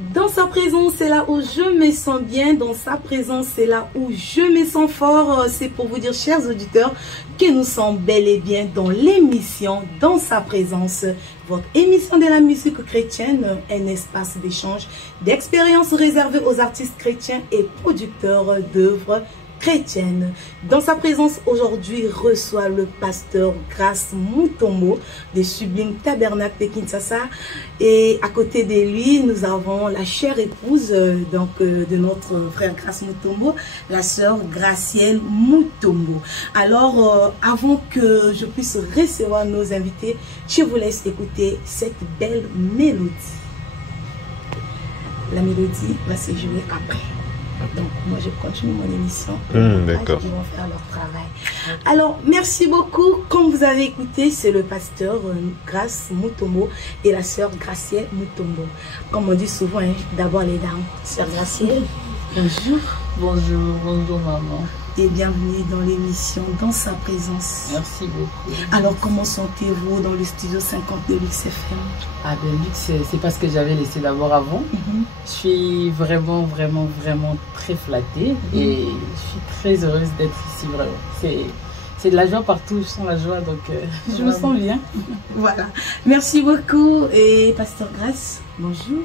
Dans sa présence, c'est là où je me sens bien. Dans sa présence, c'est là où je me sens fort. C'est pour vous dire, chers auditeurs, que nous sommes bel et bien dans l'émission Dans sa présence. Votre émission de la musique chrétienne, un espace d'échange, d'expériences réservées aux artistes chrétiens et producteurs d'œuvres chrétienne. Dans sa présence aujourd'hui reçoit le pasteur Grace Mutombo des Sublimes Tabernacles de Kinshasa, et à côté de lui nous avons la chère épouse de notre frère Grace Mutombo, la sœur Gracielle Mutombo. Alors avant que je puisse recevoir nos invités, je vous laisse écouter cette belle mélodie. La mélodie va se jouer après. Donc moi je continue mon émission. D'accord. Ils vont faire leur travail. Alors merci beaucoup. Comme vous avez écouté, c'est le pasteur Grace Mutombo et la sœur Gracielle Mutombo. Comme on dit souvent, hein, d'abord les dames. Sœur Gracielle, bonjour. Bonjour, bonjour maman. Et bienvenue dans l'émission Dans sa présence. Merci beaucoup. Alors comment sentez-vous dans le studio 50 de Lux FM? Ah ben Lux, c'est pas ce que j'avais laissé d'abord avant. Je suis vraiment très flattée et je suis très heureuse d'être ici vraiment. C'est de la joie partout, je sens la joie, donc je me sens bien. Voilà. Merci beaucoup. Et pasteur Grace, bonjour.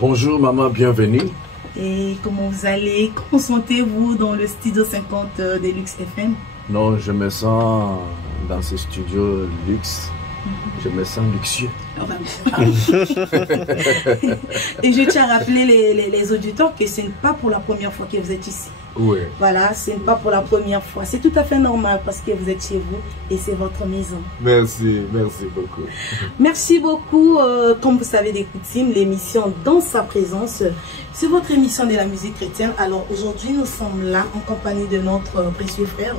Bonjour maman, bienvenue. Et comment vous allez? Comment sentez-vous dans le studio 50 de Lux FM? Non, je me sens dans ce studio luxe. Je me sens luxueux. Et je tiens à rappeler les auditeurs que ce n'est pas pour la première fois que vous êtes ici. Oui. Voilà, ce n'est pas pour la première fois. C'est tout à fait normal parce que vous êtes chez vous et c'est votre maison. Merci, merci beaucoup. Merci beaucoup. Comme vous savez des coutumes, l'émission Dans sa présence, c'est votre émission de la musique chrétienne. Alors aujourd'hui, nous sommes là en compagnie de notre précieux frère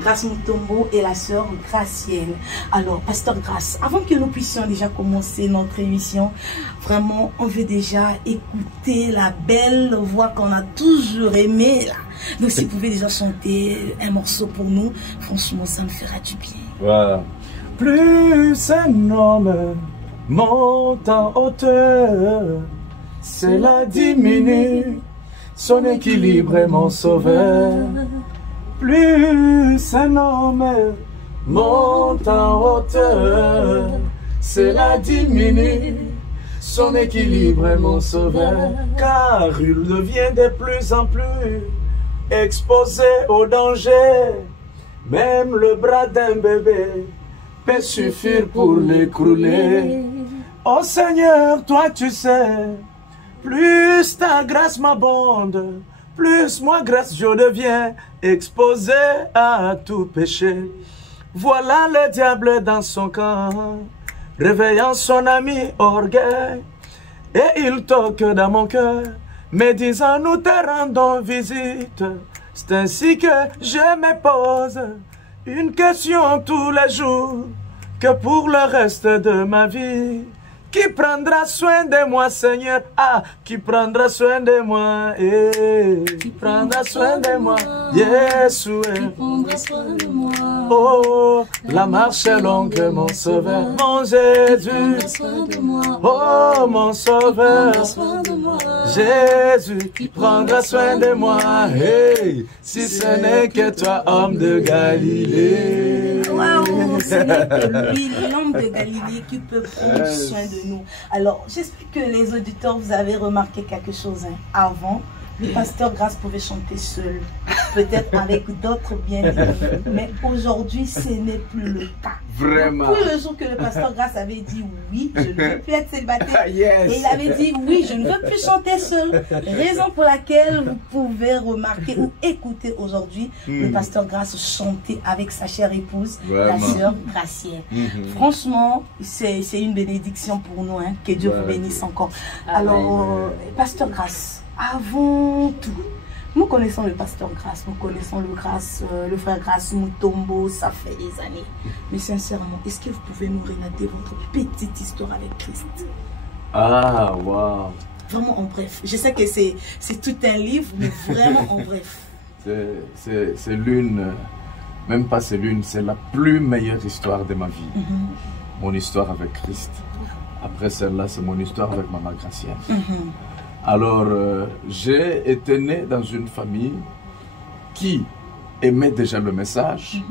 Grace Mutombo et la sœur Gracielle. Alors, pasteur Grace, avant que nous puissions déjà commencer notre émission, vraiment, on veut déjà écouter la belle voix qu'on a toujours aimée là. Donc, si vous pouvez déjà chanter un morceau pour nous, franchement, ça me fera du bien. Voilà. Plus un homme monte en hauteur, cela diminue, son équilibre est mon sauveur. Plus un homme monte en hauteur, cela diminue, son équilibre est mon sauveur. Car il devient de plus en plus exposé au danger. Même le bras d'un bébé peut suffire pour l'écrouler. Oh Seigneur, toi tu sais, plus ta grâce m'abonde, plus moi grâce je deviens exposé à tout péché. Voilà le diable dans son camp, réveillant son ami orgueil. Et il toque dans mon cœur, me disant nous te rendons visite. C'est ainsi que je me pose une question tous les jours, que pour le reste de ma vie, qui prendra soin de moi, Seigneur? Ah, qui prendra soin de moi? Qui prendra soin de moi? Jésus. Qui prendra soin de moi? Oh, la marche est longue, mon sauveur, mon Jésus. Oh, mon sauveur, Jésus, qui prendra soin de moi? Hey, si ce n'est que toi, homme de Galilée. Waouh, ce n'est que lui, l'homme de Galilée, qui peut prendre soin de nous. Alors, j'espère que les auditeurs, vous avez remarqué quelque chose. Hein. Avant, le pasteur Grace pouvait chanter seul, peut-être avec d'autres bien-aimés. Mais aujourd'hui, ce n'est plus le cas. Vraiment. Depuis le jour que le pasteur Grace avait dit oui, je ne veux plus être célibataire, Yes. et il avait dit oui, je ne veux plus chanter seul. Raison pour laquelle vous pouvez remarquer ou écouter aujourd'hui le pasteur Grace chanter avec sa chère épouse, la sœur Gracielle. Franchement, c'est une bénédiction pour nous, hein, que Dieu vous bénisse encore. Alors, pasteur Grace, avant tout, nous connaissons le pasteur Grace, nous connaissons le frère Grace Mutombo, ça fait des années. Mais sincèrement, est-ce que vous pouvez nous relater votre petite histoire avec Christ? Ah, waouh. Vraiment en bref. Je sais que c'est tout un livre, mais vraiment en bref. C'est l'une, même pas c'est l'une, c'est la plus meilleure histoire de ma vie. Mon histoire avec Christ. Après celle-là, c'est mon histoire avec Maman Gracienne. Alors, j'ai été né dans une famille qui aimait déjà le message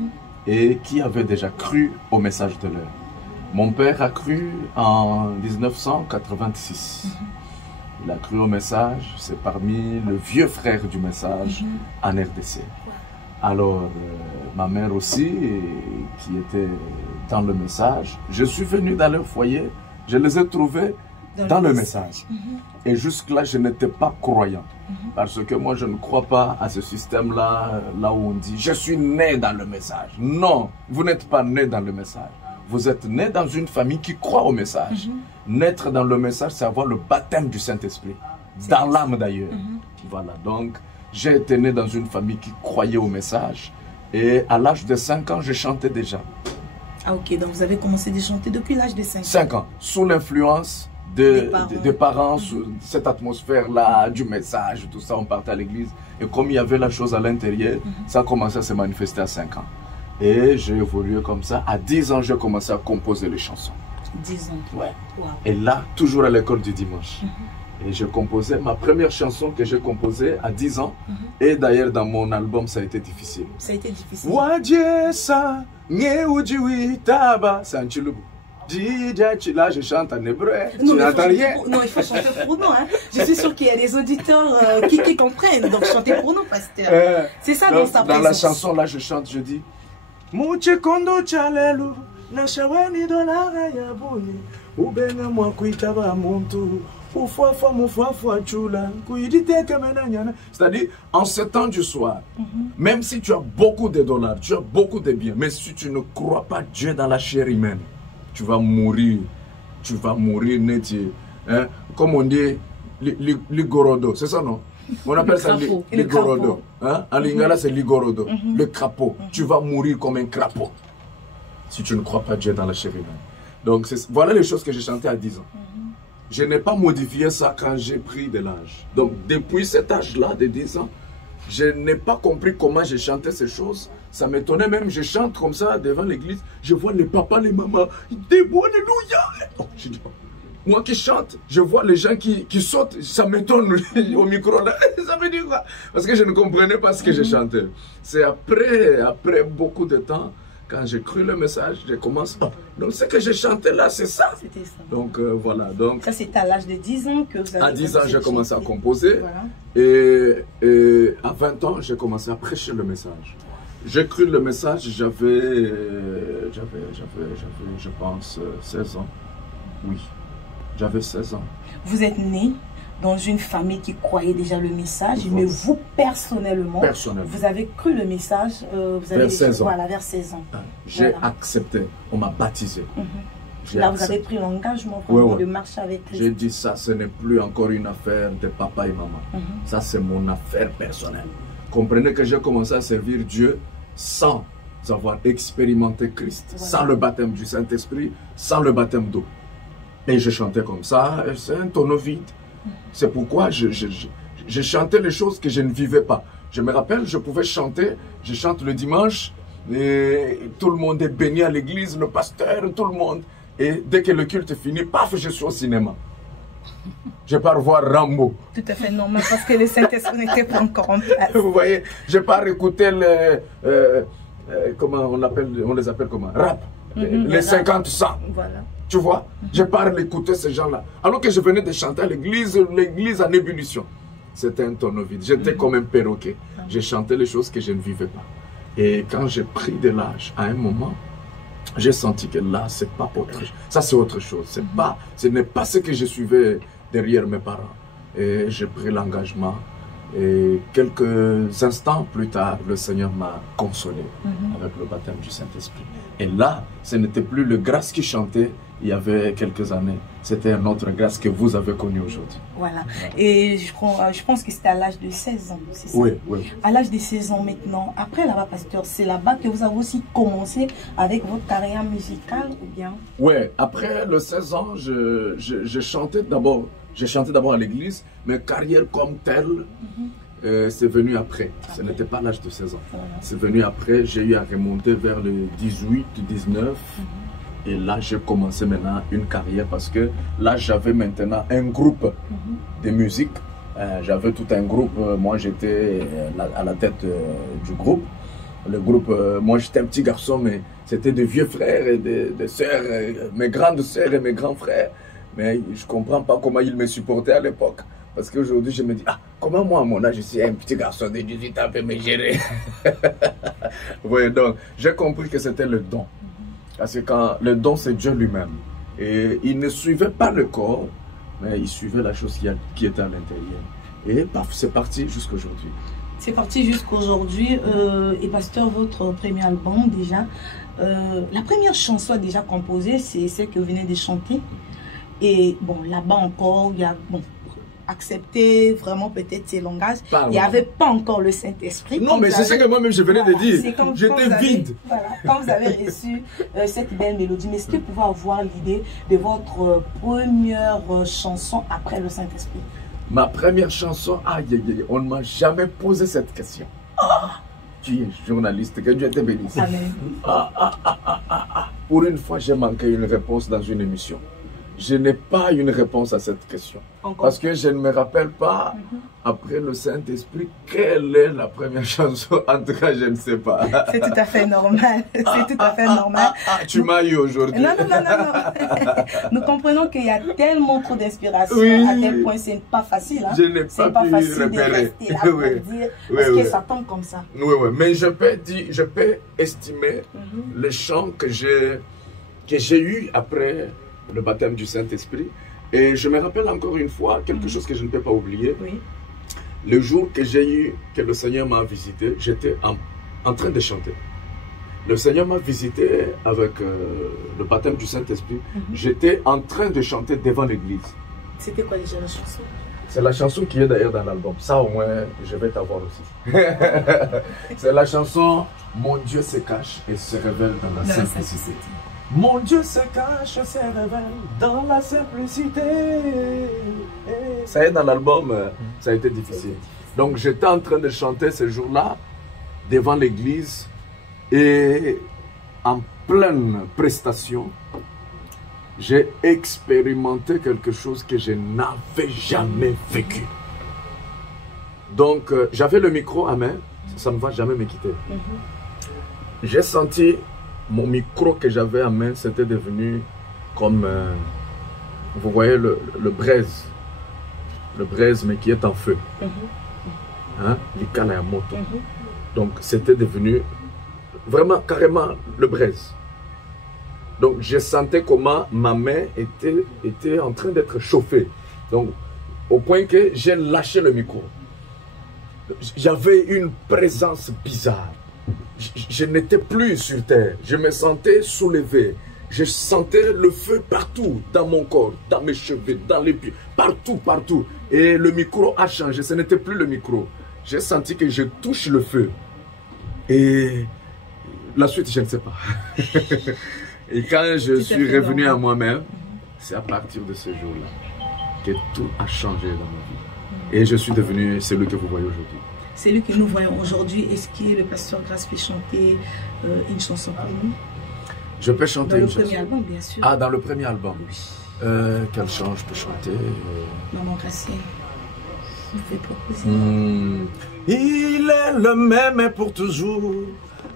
et qui avait déjà cru au message de l'heure. Mon père a cru en 1986. Il a cru au message, c'est parmi le vieux frère du message en RDC. Alors, ma mère aussi, qui était dans le message, je suis venu dans leur foyer, je les ai trouvés dans le message. Et jusque-là, je n'étais pas croyant. Parce que moi, je ne crois pas à ce système-là, là où on dit « je suis né dans le message ». Non, vous n'êtes pas né dans le message. Vous êtes né dans une famille qui croit au message. Naître dans le message, c'est avoir le baptême du Saint-Esprit. Dans l'âme d'ailleurs. Voilà, donc j'ai été né dans une famille qui croyait au message. Et à l'âge de 5 ans, je chantais déjà. Ah ok, donc vous avez commencé à chanter depuis l'âge de 5 ans. 5 ans, sous l'influence des parents, sous cette atmosphère-là, du message, tout ça, on partait à l'église. Et comme il y avait la chose à l'intérieur, ça a commencé à se manifester à 5 ans. Et j'ai évolué comme ça. À 10 ans, j'ai commencé à composer les chansons. 10 ans. Ouais. Wow. Et là, toujours à l'école du dimanche. Et je composais ma première chanson que j'ai composée à 10 ans. Et d'ailleurs, dans mon album, ça a été difficile. Ça a été difficile. C'est un chilubu. Là, je chante en hébreu. Non, non, il faut chanter pour nous. Hein. Je suis sûre qu'il y a des auditeurs qui comprennent. Donc, chantez pour nous, pasteur. C'est ça dans sa présence. Dans la chanson, là, je chante, je dis Muche kondo chalelu na shawani dolara ya buni ubenga mwa kuitaba muntu ufuafua mufuafua chula kuiditeke menanyana. C'est-à-dire, en ce temps du soir, même si tu as beaucoup de dollars, tu as beaucoup de biens, mais si tu ne crois pas Dieu dans la chair humaine, tu vas mourir. Tu vas mourir net. Hein? Comme on dit, ligorodo, c'est ça non? On appelle ça ligorodo. Hein? En lingala, c'est ligorodo, le crapaud. Tu vas mourir comme un crapaud si tu ne crois pas Dieu dans la chair humaine. Donc, voilà les choses que j'ai chantées à 10 ans. Je n'ai pas modifié ça quand j'ai pris de l'âge. Donc, depuis cet âge-là, de 10 ans, je n'ai pas compris comment j'ai chanté ces choses. Ça m'étonnait même, je chante comme ça devant l'église. Je vois les papas, les mamans, ils déboulent, alléluia. Oh, je dis, moi qui chante, je vois les gens qui sautent, ça m'étonne au micro là. Ça veut dire quoi? Parce que je ne comprenais pas ce que je chantais. C'est après beaucoup de temps, quand j'ai cru le message, j'ai commencé. Oh, donc ce que j'ai chanté là, c'est ça. C'était ça. Donc voilà. Donc, ça, c'était à l'âge de 10 ans que vous avez. À 10 ans, j'ai commencé à composer. Voilà. Et à 20 ans, j'ai commencé à prêcher le message. J'ai cru le message, j'avais, je pense, 16 ans. Oui, j'avais 16 ans. Vous êtes né dans une famille qui croyait déjà le message, mais vous, personnellement, vous avez cru le message vous avez vers 16 ans. Voilà, vers 16 ans. J'ai accepté, on m'a baptisé. Là, vous avez pris l'engagement de marcher avec Christ. J'ai dit ça, ce n'est plus encore une affaire de papa et maman. Ça, c'est mon affaire personnelle. Comprenez que j'ai commencé à servir Dieu sans avoir expérimenté Christ, sans le baptême du Saint-Esprit, sans le baptême d'eau. Et je chantais comme ça, c'est un tonneau vide. C'est pourquoi je chantais les choses que je ne vivais pas. Je me rappelle, je pouvais chanter, je chante le dimanche, et tout le monde est béni à l'église, le pasteur, tout le monde. Et dès que le culte finit, paf, je suis au cinéma. Je pars voir Rambo. Tout à fait normal, parce que le Saint-Esprit n'était pas encore en place. Vous voyez, je pars écouter comment on les appelle comment? Rap. Les 50-100. Voilà. Tu vois, je pars écouter ces gens-là. Alors que je venais de chanter à l'église en ébullition. C'était un tonneau vide. J'étais comme un perroquet. J'ai chanté les choses que je ne vivais pas. Et quand j'ai pris de l'âge, à un moment, j'ai senti que là, c'est pas autre chose. Ça, c'est autre chose. Ce n'est pas ce que je suivais derrière mes parents. Et j'ai pris l'engagement. Et quelques instants plus tard, le Seigneur m'a consolé avec le baptême du Saint-Esprit. Et là, ce n'était plus le grâce qui chantait il y avait quelques années. C'était un autre grâce que vous avez connu aujourd'hui. Voilà. Et je pense que c'était à l'âge de 16 ans, c'est ça? Oui, oui. À l'âge de 16 ans maintenant, après là-bas, pasteur, c'est là-bas que vous avez aussi commencé avec votre carrière musicale ou bien? Oui, après le 16 ans, je chantais d'abord. J'ai chanté d'abord à l'église, mais carrière comme telle, c'est venu après. Ce n'était pas l'âge de 16 ans. Voilà. C'est venu après, j'ai eu à remonter vers le 18, 19. Et là, j'ai commencé maintenant une carrière parce que là, j'avais maintenant un groupe de musique. J'avais tout un groupe. Moi, j'étais à la tête du groupe. Le groupe, moi, j'étais un petit garçon, mais c'était de vieux frères et de sœurs, mes grandes sœurs et mes grands frères. Mais je ne comprends pas comment ils me supportaient à l'époque. Parce qu'aujourd'hui, je me dis, ah, comment moi, à mon âge, je suis un petit garçon de 18 ans, peut me gérer. Oui, donc, j'ai compris que c'était le don. Parce que quand le don, c'est Dieu lui-même. Et il ne suivait pas le corps, mais il suivait la chose qui était à l'intérieur. Et paf, c'est parti jusqu'à aujourd'hui. C'est parti jusqu'aujourd'hui. Et pasteur, votre premier album déjà, la première chanson déjà composée, c'est celle que vous venez de chanter. Et bon, là-bas encore, il y a accepter vraiment peut-être ces langages. Il n'y avait pas encore le Saint-Esprit. Non, mais c'est ce que moi-même je venais de dire. J'étais vide. Voilà, quand vous avez reçu cette belle mélodie, mais est-ce que vous pouvez avoir l'idée de votre première chanson après le Saint-Esprit? Ma première chanson, aïe, aïe, aïe, on ne m'a jamais posé cette question. Tu es journaliste, que Dieu te bénisse. Amen. Pour une fois, j'ai manqué une réponse dans une émission. Je n'ai pas une réponse à cette question. Encore. Parce que je ne me rappelle pas, après le Saint-Esprit, quelle est la première chanson. En tout cas, je ne sais pas. C'est tout à fait normal. C'est tout à fait normal. Tu m'as eu aujourd'hui. Non. Nous comprenons qu'il y a tellement trop d'inspiration, à tel point c'est pas facile. Hein? Je n'ai pas pu repérer. De rester là pour dire, parce que ça tombe comme ça. Oui. Mais je peux estimer les chants que j'ai eu après le baptême du Saint-Esprit. Et je me rappelle encore une fois quelque chose que je ne peux pas oublier. Oui. Le jour que le Seigneur m'a visité, j'étais en train de chanter. Le Seigneur m'a visité avec le baptême du Saint-Esprit. J'étais en train de chanter devant l'église. C'était quoi déjà la chanson? C'est la chanson qui est d'ailleurs dans l'album. Ça au moins, je vais t'avoir aussi. C'est la chanson « Mon Dieu se cache et se révèle dans la simplicité ». Mon Dieu se cache, se révèle dans la simplicité. Ça y est, dans l'album, ça a été difficile. Donc j'étais en train de chanter ce jour-là, devant l'église, et en pleine prestation, j'ai expérimenté quelque chose que je n'avais jamais vécu. Donc j'avais le micro à main, ça ne va jamais me quitter. J'ai senti mon micro que j'avais à main, c'était devenu comme, vous voyez, le braise. Le braise, mais qui est en feu. Hein? L'ikana moto. Donc, c'était devenu vraiment, carrément, le braise. Donc, je sentais comment ma main était en train d'être chauffée. Donc, au point que j'ai lâché le micro. J'avais une présence bizarre. Je n'étais plus sur terre, je me sentais soulevé, je sentais le feu partout dans mon corps, dans mes cheveux, dans les pieds, partout. Et le micro a changé, ce n'était plus le micro. J'ai senti que je touche le feu. Et la suite, je ne sais pas. Et quand je suis revenu à moi-même, c'est à partir de ce jour-là que tout a changé dans ma vie. Et je suis devenu celui que vous voyez aujourd'hui. C'est lui que nous voyons aujourd'hui. Est-ce que le pasteur Grâce peut chanter une chanson pour nous? Je peux chanter une chanson. Dans le premier album, bien sûr. Ah, dans le premier album. Oui. Quel chant je peux chanter? Maman Gracienne, je vous fais proposer. Il est le même pour toujours.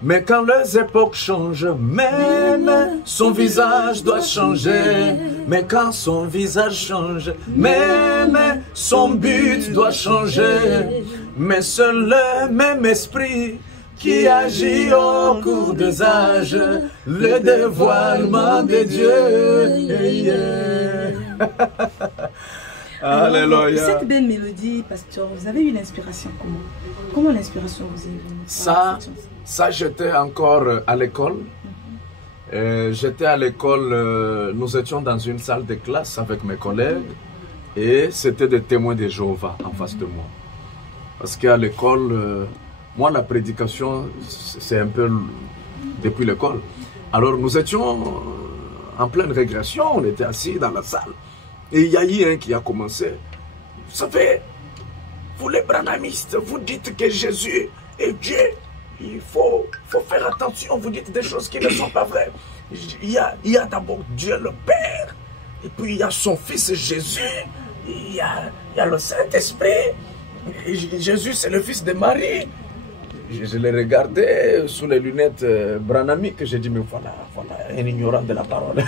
Mais quand les époques changent, même son visage doit changer. Mais quand son visage change, même son but doit changer. Mais c'est le même esprit qui agit au cours des âges, le dévoilement de Dieu. Alléluia. Cette belle mélodie, pasteur, vous avez eu l'inspiration comment? Comment l'inspiration vous est venue? Ça, j'étais encore à l'école. J'étais à l'école, nous étions dans une salle de classe avec mes collègues et c'était des témoins de Jéhovah en face de moi. Parce qu'à l'école, moi la prédication, c'est un peu depuis l'école. Alors nous étions en pleine régression, on était assis dans la salle. Et il y a eu un qui a commencé. Vous savez, vous les branhamistes, vous dites que Jésus est Dieu. Il faut faire attention, vous dites des choses qui ne sont pas vraies. Il y a d'abord Dieu le Père, et puis il y a son Fils Jésus, il y a le Saint-Esprit. Jésus, c'est le fils de Marie. Je l'ai regardé sous les lunettes branamiques, j'ai dit, mais voilà, un ignorant de la parole.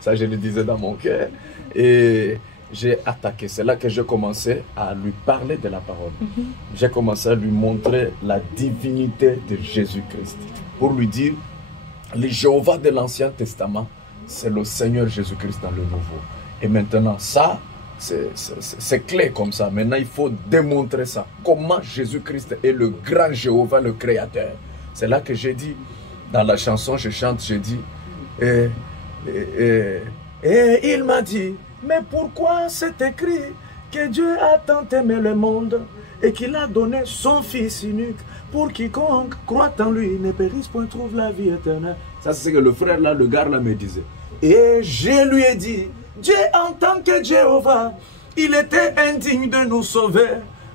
Ça, je le disais dans mon cœur. Et j'ai attaqué. C'est là que j'ai commencé à lui parler de la parole. J'ai commencé à lui montrer la divinité de Jésus-Christ. Pour lui dire, le Jéhovah de l'Ancien Testament, c'est le Seigneur Jésus-Christ dans le Nouveau. Et maintenant, ça, c'est clé comme ça. Maintenant, il faut démontrer ça. Comment Jésus-Christ est le grand Jéhovah, le Créateur. C'est là que j'ai dit, dans la chanson, je chante, j'ai dit, et il m'a dit, mais pourquoi c'est écrit que Dieu a tant aimé le monde et qu'il a donné son Fils unique pour quiconque croit en lui ne périsse point, trouve la vie éternelle. Ça, c'est ce que le frère là, le gars là me disait. Et je lui ai dit, Dieu en tant que Jéhovah, il était indigne de nous sauver,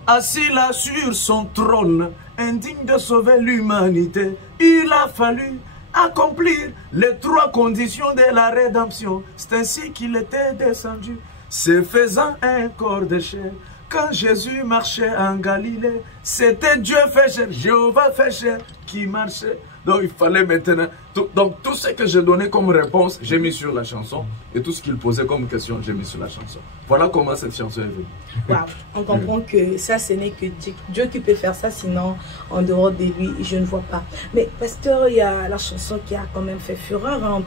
assis là sur son trône, indigne de sauver l'humanité. Il a fallu accomplir les 3 conditions de la rédemption. C'est ainsi qu'il était descendu, se faisant un corps de chair. Quand Jésus marchait en Galilée, c'était Dieu fait chair, Jéhovah fait chair qui marchait. Donc il fallait maintenant, donc tout ce que j'ai donné comme réponse, j'ai mis sur la chanson. Et tout ce qu'il posait comme question, j'ai mis sur la chanson. Voilà comment cette chanson est venue. Wow. On comprend que ça, ce n'est que Dieu qui peut faire ça, sinon en dehors de lui, je ne vois pas. Mais pasteur, il y a la chanson qui a quand même fait fureur, hein.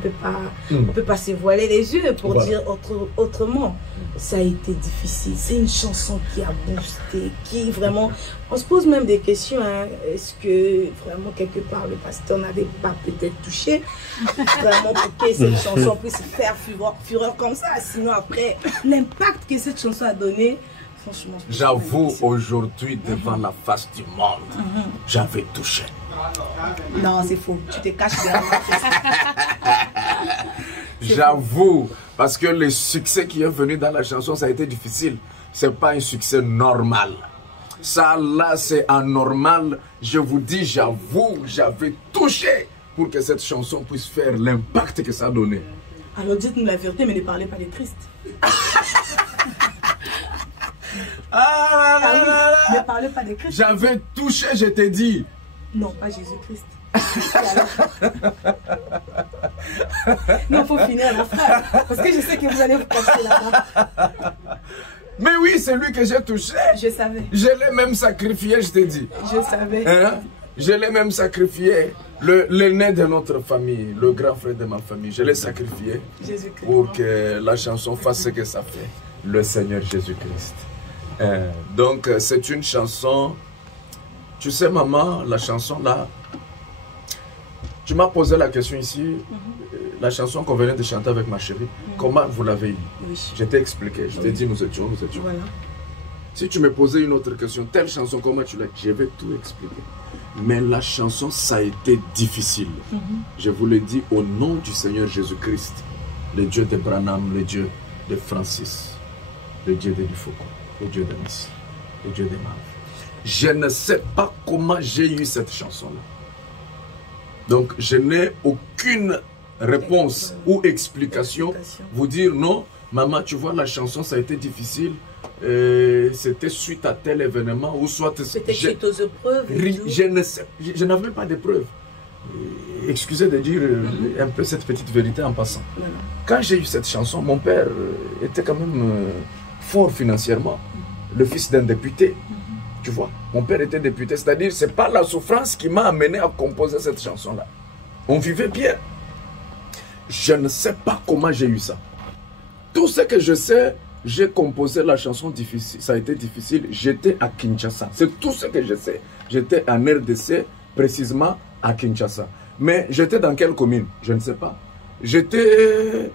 On peut pas se voiler les yeux pour dire autrement. Ça a été difficile, c'est une chanson qui a boosté, qui vraiment, on se pose même des questions, hein. Est-ce que vraiment quelque part le pasteur n'avait pas peut-être touché vraiment pour que cette chanson puisse faire fureur comme ça, sinon après l'impact que cette chanson a donné, franchement. J'avoue aujourd'hui devant la face du monde, j'avais touché. Non, c'est faux, tu te caches derrière moi. J'avoue, parce que le succès qui est venu dans la chanson, ça a été difficile. C'est pas un succès normal. Ça là, c'est anormal. Je vous dis, j'avoue, j'avais touché pour que cette chanson puisse faire l'impact que ça a donné. Alors dites-nous la vérité, mais ne parlez pas des tristes. Ne parlez pas des Christ. J'avais touché, je t'ai dit. Non, pas Jésus-Christ. Non, il faut finir la phrase. Parce que je sais que vous allez vous pencher là-bas. Mais oui, c'est lui que j'ai touché. Je savais. Je l'ai même sacrifié, je t'ai dit. Je savais. Hein? Je l'ai même sacrifié. L'aîné de notre famille, le grand frère de ma famille, je l'ai sacrifié pour que la chanson fasse ce que ça fait. Le Seigneur Jésus-Christ. Donc, c'est une chanson. Tu sais, maman, la chanson là, tu m'as posé la question ici, la chanson qu'on venait de chanter avec ma chérie, comment vous l'avez eue? Je t'ai expliqué, je t'ai dit nous étions. Voilà. Si tu me posais une autre question, telle chanson, comment tu l'as, je vais tout expliquer. Mais la chanson, ça a été difficile. Je vous l'ai dit au nom du Seigneur Jésus-Christ, le Dieu de Branham, le Dieu de Francis, le Dieu de Lifoko, le Dieu de Nice, le Dieu de Marv. Je ne sais pas comment j'ai eu cette chanson-là. Donc, je n'ai aucune réponse ou explication. Vous dire non, maman, tu vois, la chanson, ça a été difficile. C'était suite à tel événement ou soit... C'était suite aux épreuves. Je ne sais, je n'avais pas d'épreuve. Excusez de dire un peu cette petite vérité en passant. Quand j'ai eu cette chanson, mon père était quand même fort financièrement. Le fils d'un député. Tu vois, mon père était député, c'est-à-dire c'est pas la souffrance qui m'a amené à composer cette chanson-là. On vivait bien. Je ne sais pas comment j'ai eu ça. Tout ce que je sais, j'ai composé la chanson difficile. Ça a été difficile. J'étais à Kinshasa. C'est tout ce que je sais. J'étais en RDC, précisément à Kinshasa. Mais j'étais dans quelle commune? Je ne sais pas. J'étais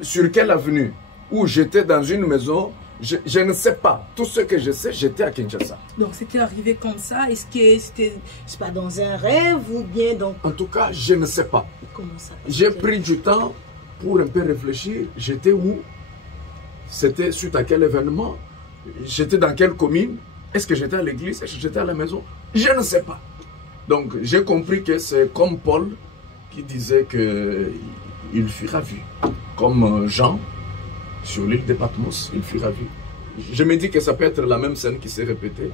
sur quelle avenue? Ou j'étais dans une maison? Je ne sais pas. Tout ce que je sais, j'étais à Kinshasa. Donc c'était arrivé comme ça. Est-ce que c'était, je sais pas, dans un rêve ou bien dans... En tout cas, je ne sais pas. Comment ça? J'ai pris du temps pour un peu réfléchir. J'étais où? C'était suite à quel événement? J'étais dans quelle commune? Est-ce que j'étais à l'église? Est-ce que j'étais à la maison? Je ne sais pas. Donc j'ai compris que c'est comme Paul qui disait qu'il fut ravi. Comme Jean, sur l'île de Patmos, il fut ravi. Je me dis que ça peut être la même scène qui s'est répétée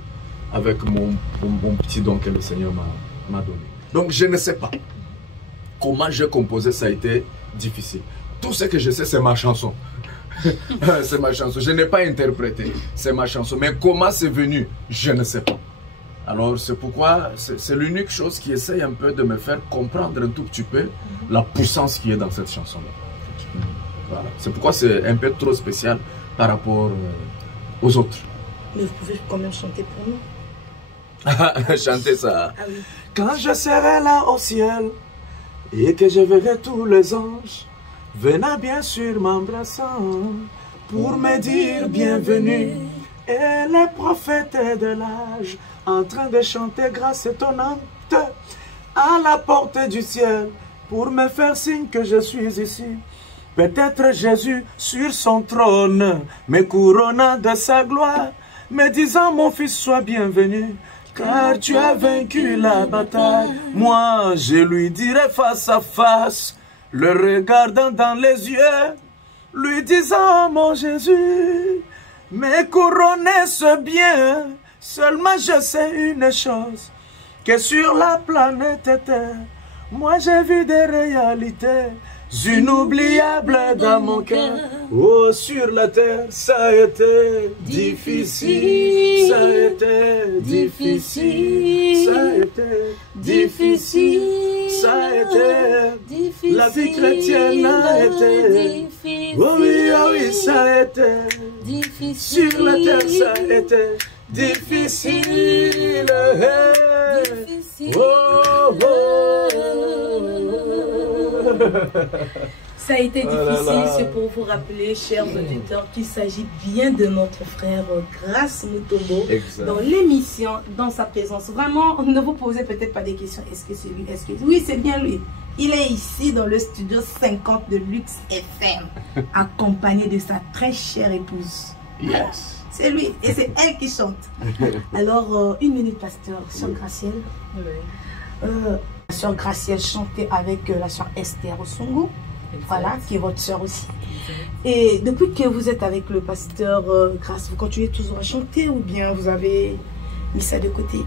avec mon petit don que le Seigneur m'a donné. Donc je ne sais pas comment j'ai composé, ça a été difficile. Tout ce que je sais, c'est ma chanson. C'est ma chanson. Je n'ai pas interprété, c'est ma chanson. Mais comment c'est venu, je ne sais pas. Alors c'est pourquoi c'est l'unique chose qui essaye un peu de me faire comprendre un tout petit peu la puissance qui est dans cette chanson-là. Voilà. C'est pourquoi c'est un peu trop spécial par rapport aux autres. Mais vous pouvez quand même chanter pour nous. Chanter ça. Ah oui. Quand je serai là au ciel et que je verrai tous les anges venant bien sûr m'embrassant pour me dire bienvenue, et les prophètes de l'âge en train de chanter grâce étonnante à la porte du ciel pour me faire signe que je suis ici. Peut-être Jésus sur son trône me couronna de sa gloire, me disant mon fils sois bienvenu, car tu as vaincu la bataille. Moi je lui dirai face à face, le regardant dans les yeux, lui disant mon Jésus, me couronner ce bien. Seulement je sais une chose, que sur la planète Terre, moi j'ai vu des réalités inoubliables dans mon cœur. Oh, sur la terre, ça a été difficile, ça a été difficile, ça a été difficile, ça a été difficile. La vie chrétienne a été difficile. Oh oui, oh oui, ça a été difficile. Sur la terre, ça a été difficile. Difficile. Oh, Ça a été difficile, c'est pour vous rappeler, chers auditeurs, qu'il s'agit bien de notre frère Grace Mutombo dans l'émission, dans sa présence. Vraiment, ne vous posez peut-être pas des questions. Est-ce que c'est lui? Est-ce que... Oui, c'est bien lui. Il est ici dans le studio 50 de Lux FM, accompagné de sa très chère épouse. Yes. C'est lui et c'est elle qui chante. Alors, une minute, pasteur, Sœur Gracielle. La Sœur Gracielle chantait avec la Sœur Esther Osongo, voilà, qui est votre sœur aussi. Et depuis que vous êtes avec le pasteur Grace, vous continuez toujours à chanter ou bien vous avez mis ça de côté?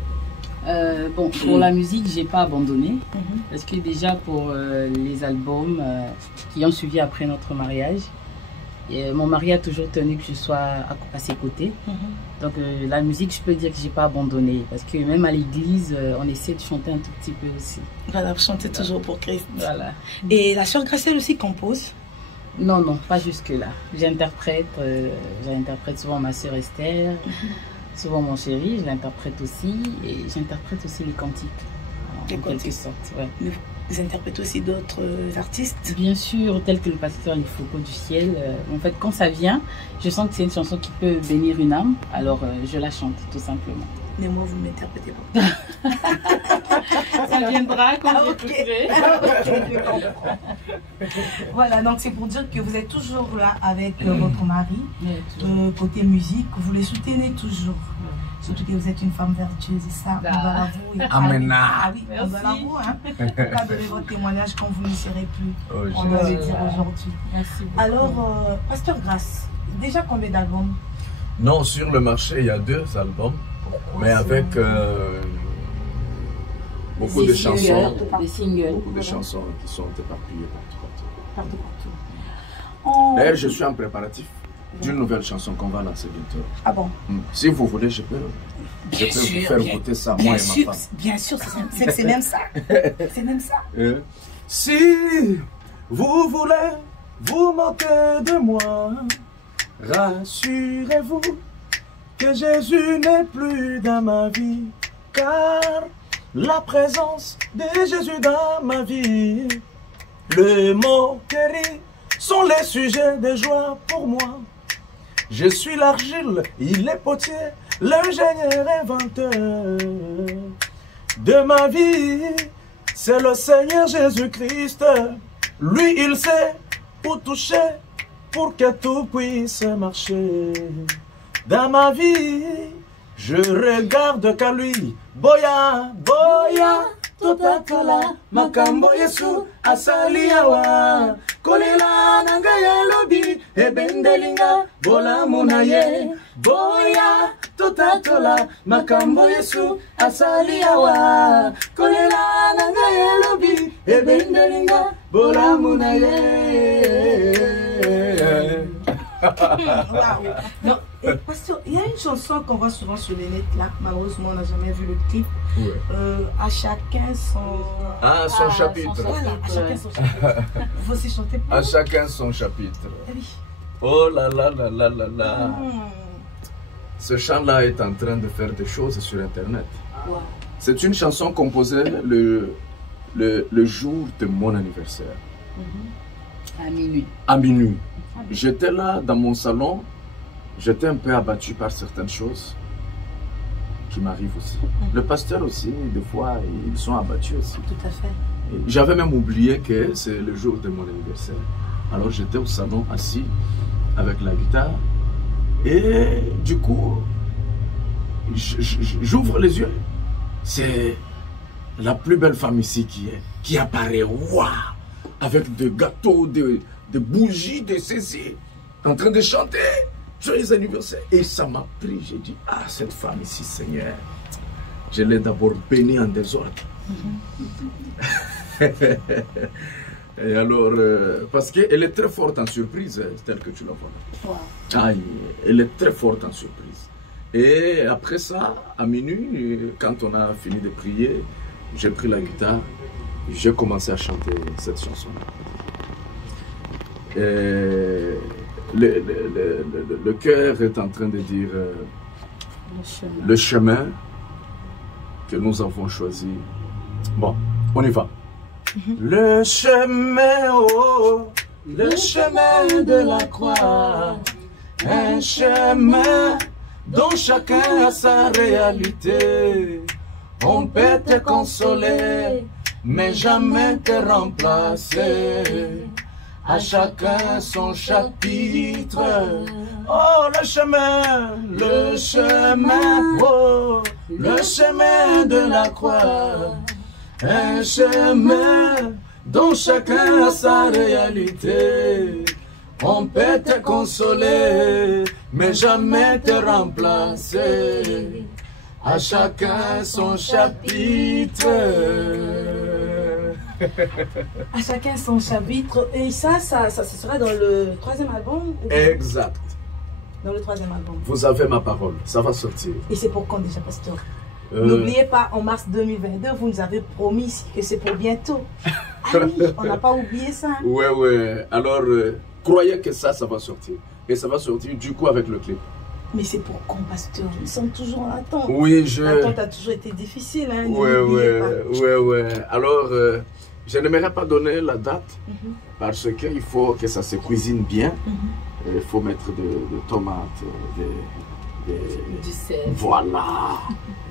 Bon, pour la musique, j'ai pas abandonné. Parce que déjà pour les albums qui ont suivi après notre mariage, mon mari a toujours tenu que je sois à ses côtés. Donc la musique, je peux dire que j'ai pas abandonné. Parce que même à l'église, on essaie de chanter un tout petit peu aussi. Voilà, vous chantez toujours pour Christ. Voilà. Et la Sœur Gracielle aussi compose? Non, non, pas jusque-là. J'interprète souvent ma sœur Esther, souvent mon chéri, je l'interprète aussi. Et j'interprète aussi les cantiques, en quelque sorte. Ouais. Vous interprétez aussi d'autres artistes? Bien sûr, tel que le pasteur Les Foucault du Ciel. En fait, quand ça vient, je sens que c'est une chanson qui peut bénir une âme, alors je la chante tout simplement. Mais moi, vous ne m'interprétez pas. Ça viendra quand j'écouterai. Je comprends. Voilà, donc c'est pour dire que vous êtes toujours là avec votre mari. Côté musique, vous les soutenez toujours. Surtout que vous êtes une femme vertueuse et ça, on doit l'avouer. Amen. Ah oui, on doit l'avouer. Hein. On ne peut pas donner votre témoignage quand vous ne serez plus. On doit le dire aujourd'hui. Merci beaucoup. Alors, Pasteur Grace, déjà combien d'albums? Non, sur le marché, il y a 2 albums, mais avec beaucoup de chansons. Des singles. Beaucoup de chansons qui sont éparpillées partout. Oh. D'ailleurs, je suis en préparatif d'une nouvelle chanson qu'on va lancer bientôt. Ah bon? Si vous voulez, je peux vous faire écouter ça, moi et ma femme. Bien sûr, c'est même ça. C'est même ça. Si vous voulez vous moquer de moi, rassurez-vous que Jésus n'est plus dans ma vie, car la présence de Jésus dans ma vie, le moquerie sont les sujets de joie pour moi. Je suis l'argile, il est potier, l'ingénieur inventeur de ma vie. C'est le Seigneur Jésus-Christ. Lui, il sait où toucher pour que tout puisse marcher. Dans ma vie, je regarde qu'à lui. Boya, boya, totatola makambo Yesu asali awa kolela nanga ya lobi ebendelinga bolamu na ye boya totatola makambo Yesu asali awa kolela nanga ya lobi ebendelinga bolamu na ye. Wow. Non, pasteur, il y a une chanson qu'on voit souvent sur les nets là. Malheureusement, on n'a jamais vu le clip. Ouais. À chacun son. Son chapitre. Voilà, à chacun son chapitre. Vous aussi chantez pour À chacun son chapitre. Oui. Oh là là là là là là. Ce chant-là est en train de faire des choses sur Internet. Wow. C'est une chanson composée le jour de mon anniversaire. À minuit. À minuit. J'étais là dans mon salon, j'étais un peu abattu par certaines choses qui m'arrivent aussi. Le pasteur aussi, des fois, ils sont abattus aussi. Tout à fait. J'avais même oublié que c'est le jour de mon anniversaire. Alors j'étais au salon assis avec la guitare et du coup, j'ouvre les yeux. C'est la plus belle femme ici qui apparaît. Waouh! Avec des gâteaux, des bougies, des saisies, en train de chanter joyeux anniversaire. Et ça m'a pris, j'ai dit, ah, cette femme ici, Seigneur, je l'ai d'abord bénie en désordre. Et alors, parce qu'elle est très forte en surprise, telle que tu la vois. Wow. Ah, elle est très forte en surprise. Et après ça, à minuit, quand on a fini de prier, j'ai pris la guitare, j'ai commencé à chanter cette chanson-là. Le cœur est en train de dire le chemin que nous avons choisi. Bon, on y va. Le chemin, oh, le chemin de la croix, un chemin dont chacun a sa réalité. On peut te consoler, mais jamais te remplacer. À chacun son chapitre. Oh, le chemin, oh, le chemin de la croix. Un chemin dont chacun a sa réalité. On peut te consoler, mais jamais te remplacer. À chacun son chapitre. À chacun son chapitre. Et ça sera dans le 3e album? Exact. Dans le 3e album. Vous avez ma parole, ça va sortir. Et c'est pour quand déjà, pasteur? N'oubliez pas, en mars 2022, vous nous avez promis que c'est pour bientôt. Ah oui, on n'a pas oublié ça. Hein? Ouais. Alors, croyez que ça va sortir. Et ça va sortir du coup avec le clip. Mais c'est pour quand, pasteur? Nous sommes toujours en attente. Oui, l'attente a toujours été difficile. Hein, ouais. Alors, je n'aimerais pas donner la date parce qu'il faut que ça se cuisine bien. Il faut mettre de tomates, du sel. Voilà.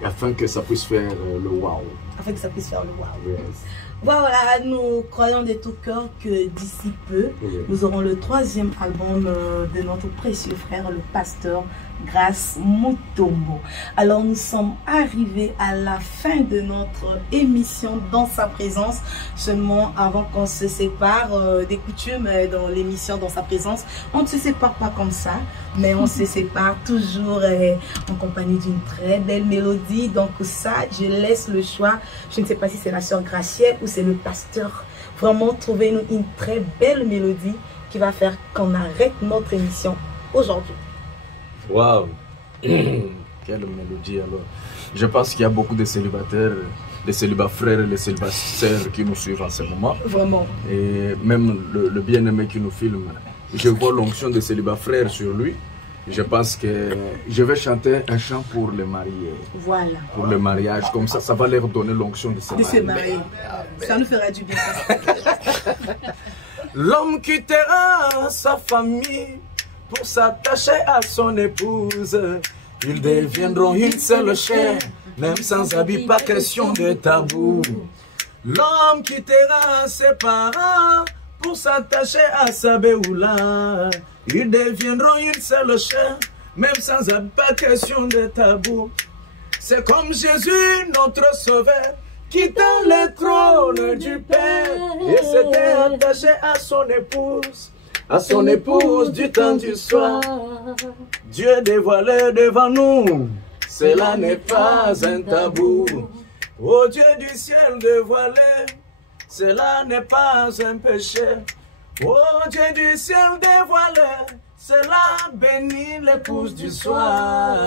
Afin que ça puisse faire le wow. Afin que ça puisse faire le wow. Yes. Voilà, nous croyons de tout cœur que d'ici peu, nous aurons le 3e album de notre précieux frère, le pasteur Grace Mutombo. Alors nous sommes arrivés à la fin de notre émission Dans sa présence. Seulement avant qu'on se sépare des coutumes dans l'émission Dans sa présence, on ne se sépare pas comme ça, mais on se sépare toujours en compagnie d'une très belle mélodie. Donc ça, je laisse le choix. Je ne sais pas si c'est la sœur Gracielle ou c'est le pasteur. Vraiment, trouvez-nous une très belle mélodie qui va faire qu'on arrête notre émission aujourd'hui. Waouh! Quelle mélodie alors! Je pense qu'il y a beaucoup de célibataires, des célibats-frères et des célibats-sœurs qui nous suivent en ce moment. Vraiment. Et même le bien-aimé qui nous filme, je vois l'onction de célibats-frères sur lui. Je pense que je vais chanter un chant pour les mariés. Voilà. Pour le mariage, comme ça, ça va leur donner l'onction de se marier. Ça nous fera du bien. L'homme quittera sa famille pour s'attacher à son épouse. Ils deviendront une seule chair, même sans habit, pas question de tabou. L'homme quittera ses parents pour s'attacher à sa béoula. Ils deviendront une seule chair, même sans habit, pas question de tabou. C'est comme Jésus, notre sauveur, quittant le trône du Père, et s'était attaché à son épouse du temps du soir. Dieu dévoilé devant nous, cela n'est pas un tabou. Ô Dieu du ciel dévoilé, cela n'est pas un péché. Ô Dieu du ciel dévoilé, cela bénit l'épouse du soir.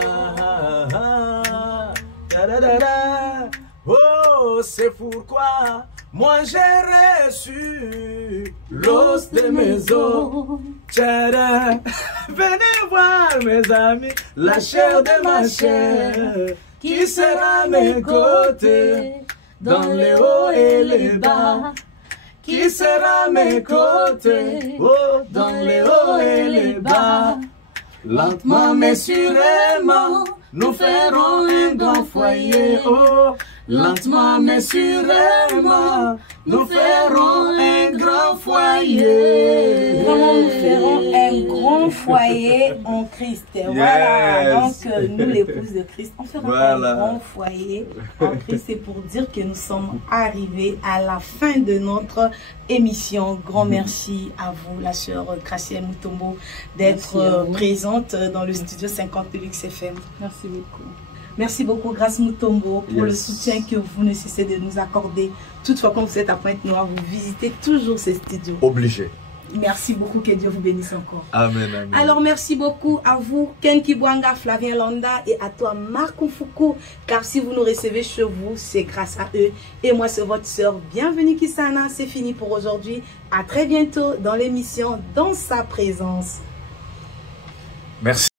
Oh, c'est pourquoi moi j'ai reçu l'os de mes os. Venez voir mes amis, la chair de ma chair, qui sera à mes côtés, dans les hauts et les bas. Qui sera à mes côtés, oh, dans les hauts et les bas. Lentement mais sûrement, nous ferons un grand foyer, oh. Lentement mais sûrement, nous ferons un grand foyer. Vraiment, nous ferons un grand foyer en Christ. Voilà, donc nous, l'épouse de Christ, on fera un grand foyer en Christ. C'est pour dire que nous sommes arrivés à la fin de notre émission. Grand merci à vous, la sœur Gracielle Mutombo, d'être présente dans le studio 50 de Luxe FM. Merci beaucoup. Merci beaucoup, Grâce Mutombo, pour le soutien que vous ne cessez de nous accorder. Toutefois, quand vous êtes à Pointe-Noire, vous visitez toujours ces studios. Obligé. Merci beaucoup, que Dieu vous bénisse encore. Amen, amen. Alors, merci beaucoup à vous, Ken Kibwanga, Flavien Landa, et à toi, Marc Foucault, car si vous nous recevez chez vous, c'est grâce à eux. Et moi, c'est votre sœur. Bienvenue, Kisana. C'est fini pour aujourd'hui. À très bientôt dans l'émission Dans sa présence. Merci.